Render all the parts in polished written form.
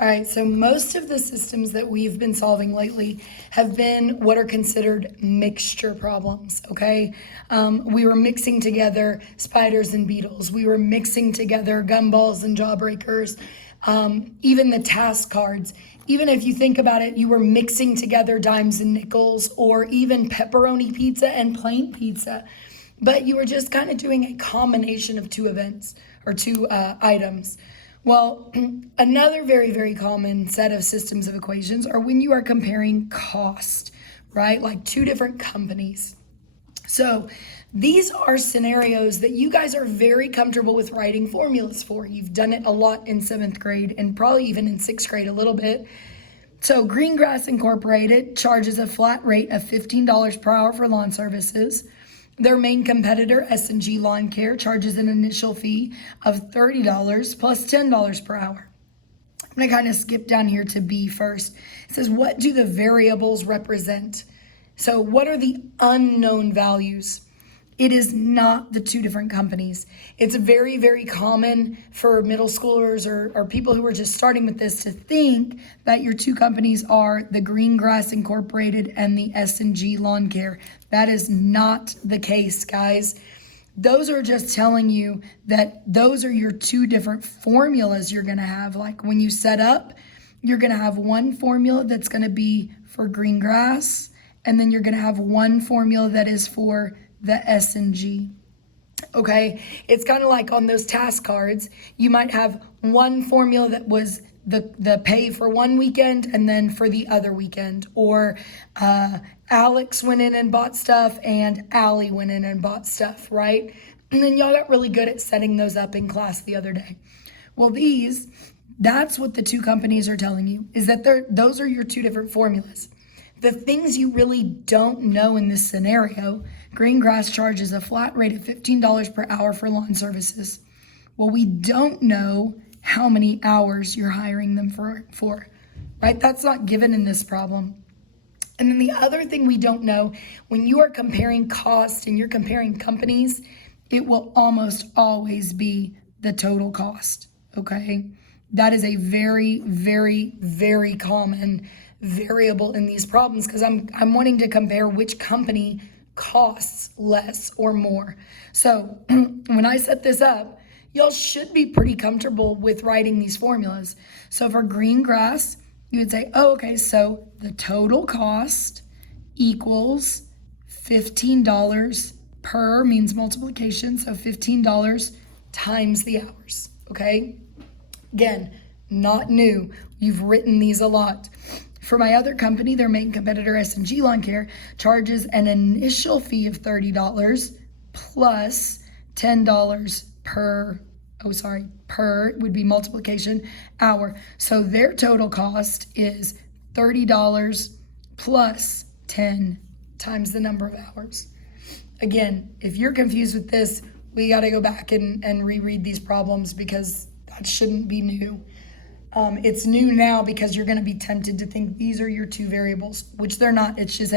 All right, so most of the systems that we've been solving lately have been what are considered mixture problems, okay? We were mixing together spiders and beetles. We were mixing together gumballs and jawbreakers. Even the task cards. Even if you think about it, you were mixing together dimes and nickels, or even pepperoni pizza and plain pizza. But you were just kind of doing a combination of two events or two items. Well, another very, very common set of systems of equations are when you are comparing cost, right? Like two different companies. So these are scenarios that you guys are very comfortable with writing formulas for. You've done it a lot in 7th grade and probably even in 6th grade a little bit. So Greengrass Incorporated charges a flat rate of $15 per hour for lawn services. Their main competitor, S&G Lawn Care, charges an initial fee of $30 plus $10 per hour. I'm going to kind of skip down here to B first. It says, what do the variables represent? So what are the unknown values? It is not the two different companies. It's very, very common for middle schoolers or people who are just starting with this to think that your two companies are the Greengrass Incorporated and the S&G Lawn Care. That is not the case, guys. Those are just telling you that those are your two different formulas you're going to have. Like when you set up, you're going to have one formula that's going to be for Greengrass, and then you're going to have one formula that is for the S&G. Okay, it's kind of like on those task cards, you might have one formula that was the pay for one weekend and then for the other weekend, or Alex went in and bought stuff and Allie went in and bought stuff, right? And then y'all got really good at setting those up in class the other day. Well, that's what the two companies are telling you, is that those are your two different formulas. The things you really don't know in this scenario, Greengrass charges a flat rate of $15 per hour for lawn services. Well, we don't know how many hours you're hiring them for, right? That's not given in this problem. And then the other thing we don't know, when you are comparing cost and you're comparing companies, it will almost always be the total cost, okay? That is a very, very, very common variable in these problems because I'm wanting to compare which company costs less or more. So when I set this up, y'all should be pretty comfortable with writing these formulas. So for Greengrass, you would say, oh, okay, so the total cost equals $15 per, means multiplication, so $15 times the hours, okay? Again, not new. You've written these a lot. For my other company, their main competitor, S&G Lawn Care, charges an initial fee of $30 plus $10 per would be multiplication hour. So their total cost is $30 plus 10 times the number of hours. Again, if you're confused with this, we got to go back and reread these problems because that shouldn't be new. It's new now because you're going to be tempted to think these are your two variables, which they're not. It's just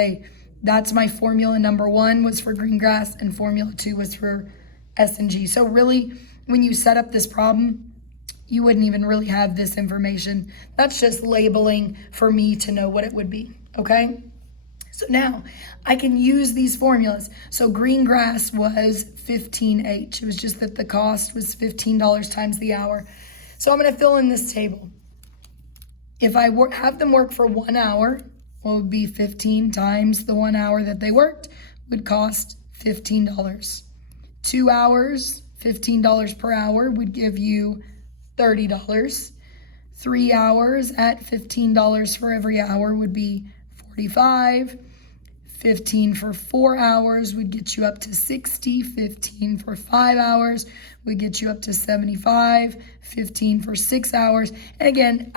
that's my formula number one was for Greengrass and formula two was for S&G. So really, when you set up this problem, you wouldn't even really have this information. That's just labeling for me to know what it would be, okay? So now I can use these formulas. So Greengrass was 15H. It was just that the cost was $15 times the hour. So I'm going to fill in this table. If I have them work for 1 hour, what would be 15 times the 1 hour that they worked would cost $15. 2 hours, $15 per hour would give you $30. 3 hours at $15 for every hour would be $45. 15 for 4 hours would get you up to $60. 15 for 5 hours would get you up to $75. 15 for 6 hours. And again,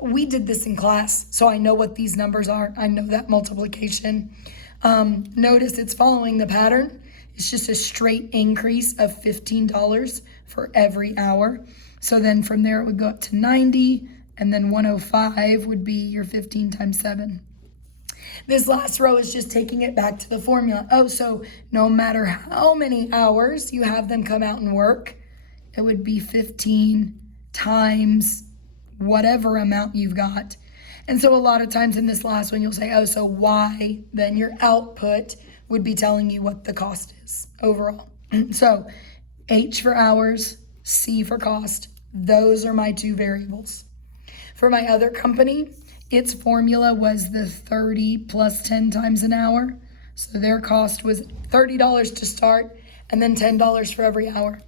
we did this in class, so I know what these numbers are. I know that multiplication. Notice it's following the pattern. It's just a straight increase of $15 for every hour. So then from there it would go up to 90, and then 105 would be your 15 times 7. This last row is just taking it back to the formula. Oh, so no matter how many hours you have them come out and work, it would be 15 times whatever amount you've got. And so a lot of times in this last one, you'll say, oh, so Y, then your output would be telling you what the cost is overall. So H for hours, C for cost. Those are my two variables. For my other company, its formula was the 30 plus 10 times an hour. So their cost was $30 to start and then $10 for every hour.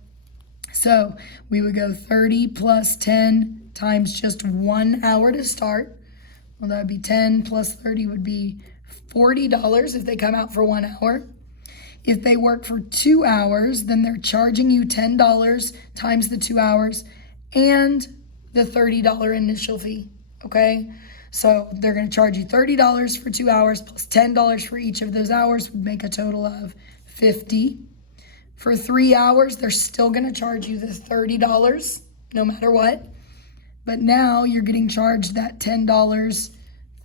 So we would go 30 plus 10 times just 1 hour to start. Well, that would be 10 plus 30 would be $40 if they come out for 1 hour. If they work for 2 hours, then they're charging you $10 times the 2 hours and the $30 initial fee, okay? So they're going to charge you $30 for 2 hours plus $10 for each of those hours would make a total of $50. For 3 hours, they're still going to charge you the $30 no matter what. But now you're getting charged that $10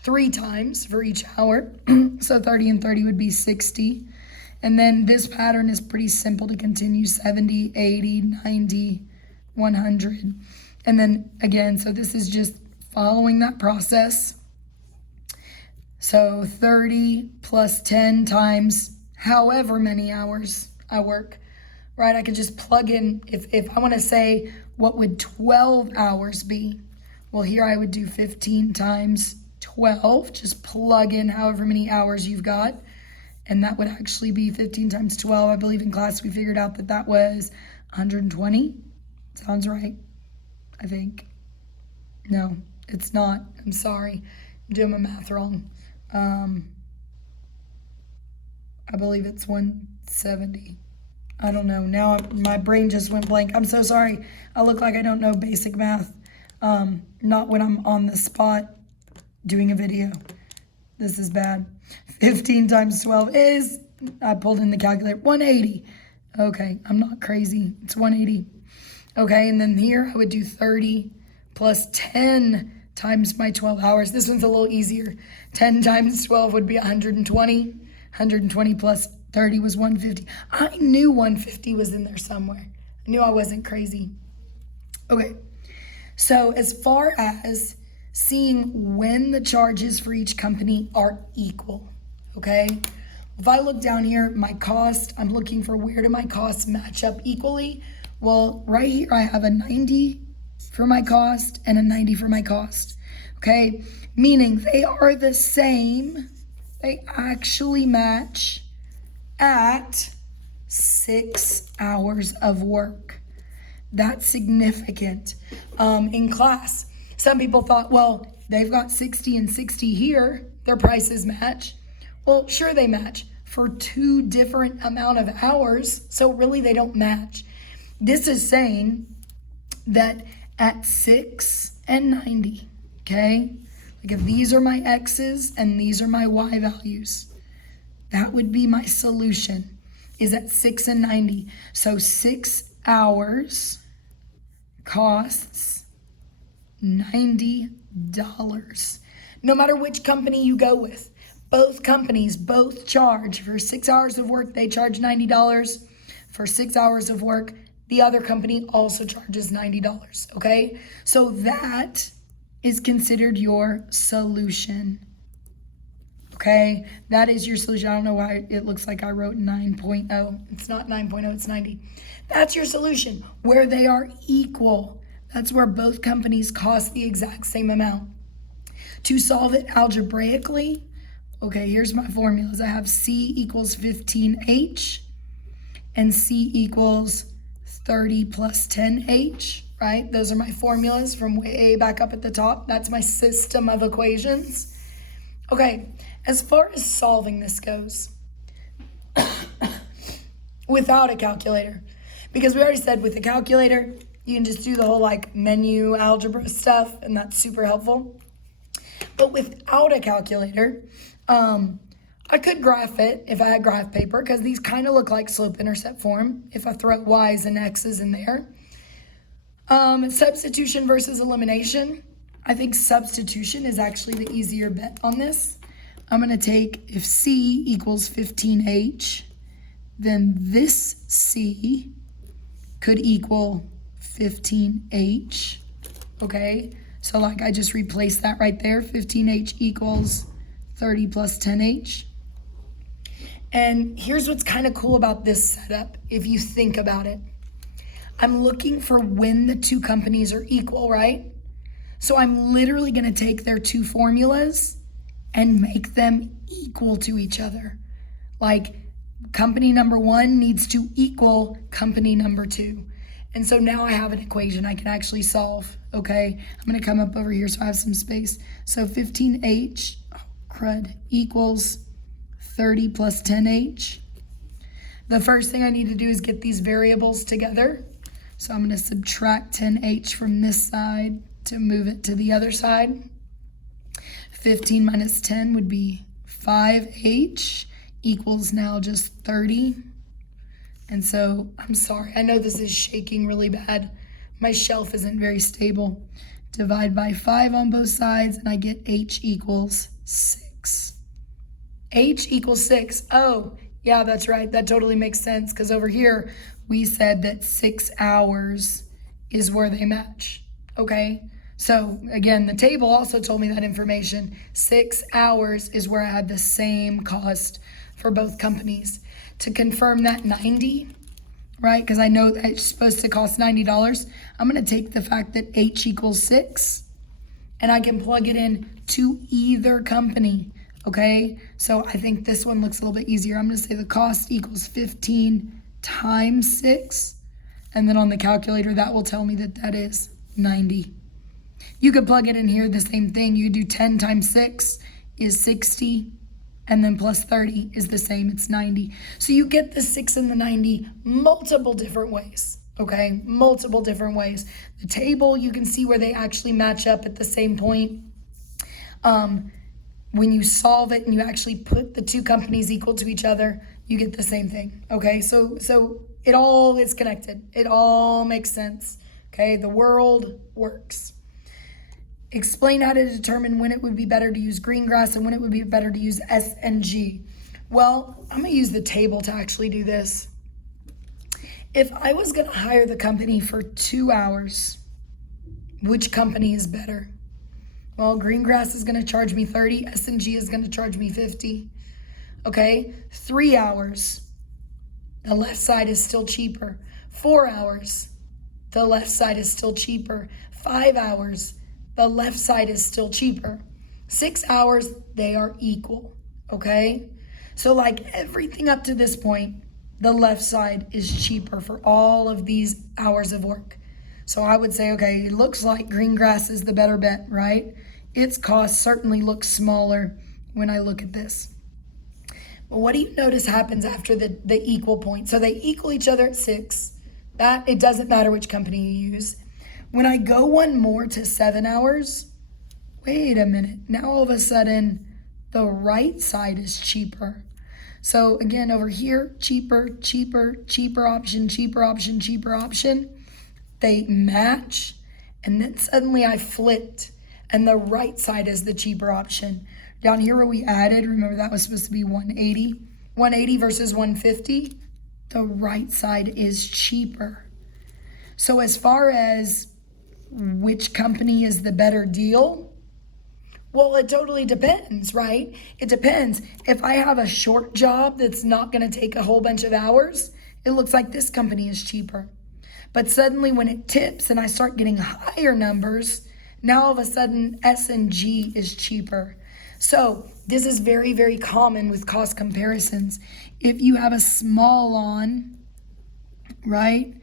3 times for each hour. So 30 and 30 would be 60. And then this pattern is pretty simple to continue: 70, 80, 90, 100. And then again, so this is just following that process. So 30 plus 10 times however many hours I work, right? I could just plug in, if I want to say what would 12 hours be? Well, here I would do 15 times 12, just plug in however many hours you've got. And that would actually be 15 times 12. I believe in class we figured out that that was 120. Sounds right, I think. No, it's not. I'm sorry. I'm doing my math wrong. I believe it's 170. I don't know. Now my brain just went blank. I'm so sorry. I look like I don't know basic math. Not when I'm on the spot doing a video. This is bad. 15 times 12 is, I pulled in the calculator, 180. Okay, I'm not crazy. It's 180. Okay, and then here I would do 30 plus 10 times my 12 hours. This one's a little easier. 10 times 12 would be 120. 120 plus 30 was 150. I knew 150 was in there somewhere. I knew I wasn't crazy. Okay, so as far as seeing when the charges for each company are equal, okay? If I look down here, my cost, I'm looking for where do my costs match up equally? Well, right here I have a 90 for my cost and a 90 for my cost, okay? Meaning they are the same. They actually match at 6 hours of work. That's significant. In class, some people thought, well, they've got 60 and 60 here, their prices match. Well, sure they match for 2 different amount of hours, so really they don't match. This is saying that at 6 and 90, okay? Like if these are my X's and these are my Y values, that would be my solution, is at 6 and 90. So 6 hours costs $90. No matter which company you go with, both companies both charge for 6 hours of work, they charge $90. For 6 hours of work, the other company also charges $90, okay? So that is considered your solution, okay? That is your solution. I don't know why it looks like I wrote 9.0. It's not 9.0, it's 90. That's your solution, where they are equal. That's where both companies cost the exact same amount. To solve it algebraically, okay, here's my formulas. I have C equals 15H and C equals 30 plus 10H, right? Those are my formulas from way back up at the top. That's my system of equations. Okay, as far as solving this goes, without a calculator, because we already said with a calculator, you can just do the whole like menu algebra stuff, and that's super helpful. But without a calculator, I could graph it if I had graph paper, because these kind of look like slope-intercept form if I throw Y's and X's in there. Substitution versus elimination. I think substitution is actually the easier bet on this. I'm going to take, if C equals 15H, then this C could equal 15H, okay? So like I just replaced that right there. 15H equals 30 plus 10H. And here's what's kind of cool about this setup, if you think about it. I'm looking for when the two companies are equal, right? So I'm literally going to take their two formulas and make them equal to each other. Like company number one needs to equal company number two. And so now I have an equation I can actually solve, okay? I'm going to come up over here so I have some space. So 15H, equals 30 plus 10H. The first thing I need to do is get these variables together. So I'm going to subtract 10H from this side to move it to the other side. 15 minus 10 would be 5H equals now just 30. And so, I'm sorry, I know this is shaking really bad. My shelf isn't very stable. Divide by 5 on both sides, and I get H equals 6. H equals 6. Oh, yeah, that's right. That totally makes sense, because over here, we said that 6 hours is where they match, okay? So, again, the table also told me that information. 6 hours is where I had the same cost for both companies. To confirm that 90, right? Because I know that it's supposed to cost $90. I'm going to take the fact that H equals 6 and I can plug it in to either company, okay? So I think this one looks a little bit easier. I'm going to say the cost equals 15 times 6. And then on the calculator, that will tell me that that is 90. You could plug it in here, the same thing. You do 10 times 6 is 60. And then plus 30 is the same, it's 90. So you get the 6 and the 90 multiple different ways, okay? Multiple different ways. The table, you can see where they actually match up at the same point. When you solve it and you actually put the two companies equal to each other, you get the same thing, okay? So it all is connected. It all makes sense, okay? The world works. Explain how to determine when it would be better to use Greengrass and when it would be better to use SNG. Well, I'm going to use the table to actually do this. If I was going to hire the company for 2 hours, which company is better? Well, Greengrass is going to charge me 30. SNG is going to charge me 50. Okay, 3 hours, the left side is still cheaper. 4 hours, the left side is still cheaper. 5 hours, the left side is still cheaper. 6 hours, they are equal, okay? So like everything up to this point, the left side is cheaper for all of these hours of work. So I would say, okay, it looks like Greengrass is the better bet, right? Its cost certainly looks smaller when I look at this. But what do you notice happens after the equal point? So they equal each other at 6. That it doesn't matter which company you use. When I go one more to 7 hours, wait a minute. Now all of a sudden, the right side is cheaper. So again, over here, cheaper, cheaper, cheaper option, cheaper option, cheaper option. They match, and then suddenly I flipped, and the right side is the cheaper option. Down here where we added, remember that was supposed to be 180. 180 versus 150, the right side is cheaper. So as far as which company is the better deal? Well, it totally depends, right? It depends. If I have a short job that's not going to take a whole bunch of hours, it looks like this company is cheaper. But suddenly when it tips and I start getting higher numbers, now all of a sudden S&G is cheaper. So this is very, very common with cost comparisons. If you have a small on, right?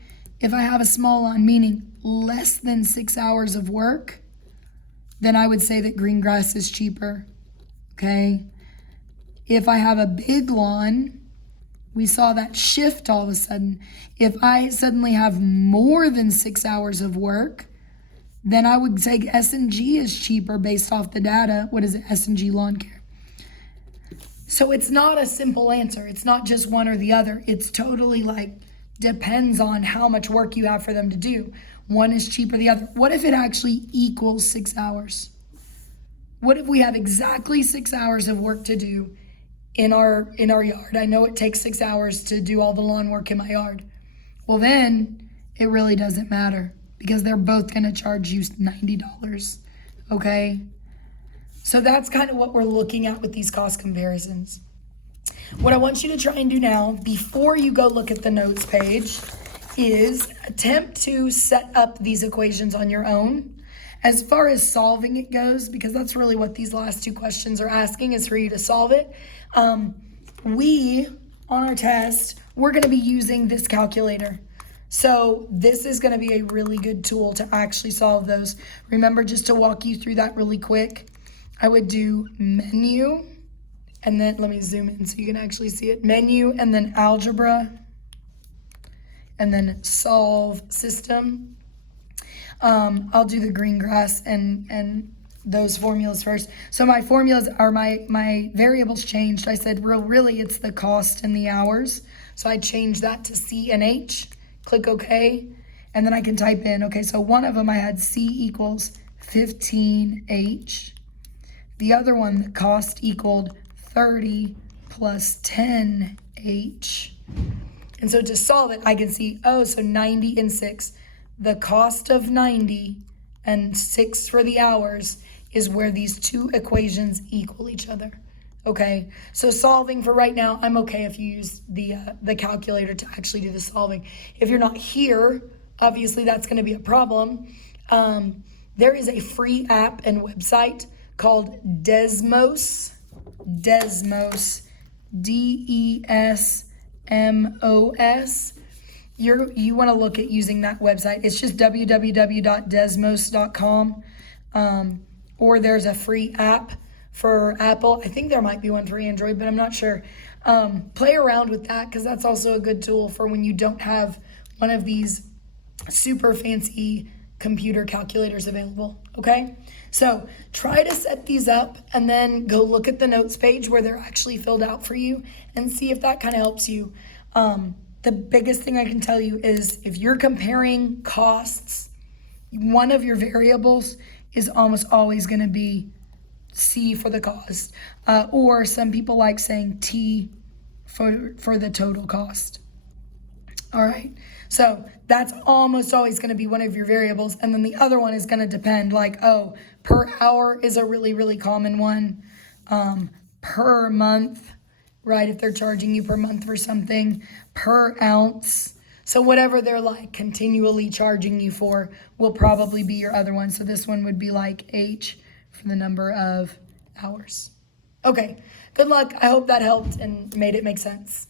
If I have a small on, meaning less than 6 hours of work, then I would say that Greengrass is cheaper, okay? If I have a big lawn, we saw that shift all of a sudden. If I suddenly have more than 6 hours of work, then I would say S&G is cheaper based off the data. What is it? S&G Lawn Care. So it's not a simple answer. It's not just one or the other. It's totally like depends on how much work you have for them to do. One is cheaper than the other. What if it actually equals 6 hours? What if we have exactly 6 hours of work to do in our yard? I know it takes 6 hours to do all the lawn work in my yard. Well, then it really doesn't matter because they're both going to charge you $90. Okay? So that's kind of what we're looking at with these cost comparisons. What I want you to try and do now, before you go look at the notes page, is attempt to set up these equations on your own. As far as solving it goes, because that's really what these last two questions are asking, is for you to solve it. On our test, we're going to be using this calculator. So this is going to be a really good tool to actually solve those. Remember, just to walk you through that really quick, I would do menu, and then let me zoom in so you can actually see it. Menu, and then algebra, and then solve system. I'll do the green grass and those formulas first. So my formulas are my variables changed. I said, really, it's the cost and the hours. So I changed that to C and H. Click OK. And then I can type in, okay, so one of them I had C equals 15H. The other one, the cost equaled 30 plus 10H. And so to solve it, I can see, so 90 and 6. The cost of 90 and 6 for the hours is where these two equations equal each other. Okay, so solving for right now, I'm okay if you use the calculator to actually do the solving. If you're not here, obviously that's going to be a problem. There is a free app and website called Desmos, DESMOS. You want to look at using that website. It's just www.desmos.com. Or there's a free app for Apple. I think there might be one for Android, but I'm not sure. Play around with that, because that's also a good tool for when you don't have one of these super fancy computer calculators available. Okay, so try to set these up and then go look at the notes page where they're actually filled out for you and see if that kind of helps you. The biggest thing I can tell you is if you're comparing costs, one of your variables is almost always going to be C for the cost, or some people like saying T for the total cost. All right, so that's almost always going to be one of your variables, and then the other one is going to depend, like, per hour is a really, really common one, per month, right, if they're charging you per month for something, per ounce. So whatever they're like continually charging you for will probably be your other one. So this one would be like H for the number of hours. Okay, good luck. I hope that helped and made it make sense.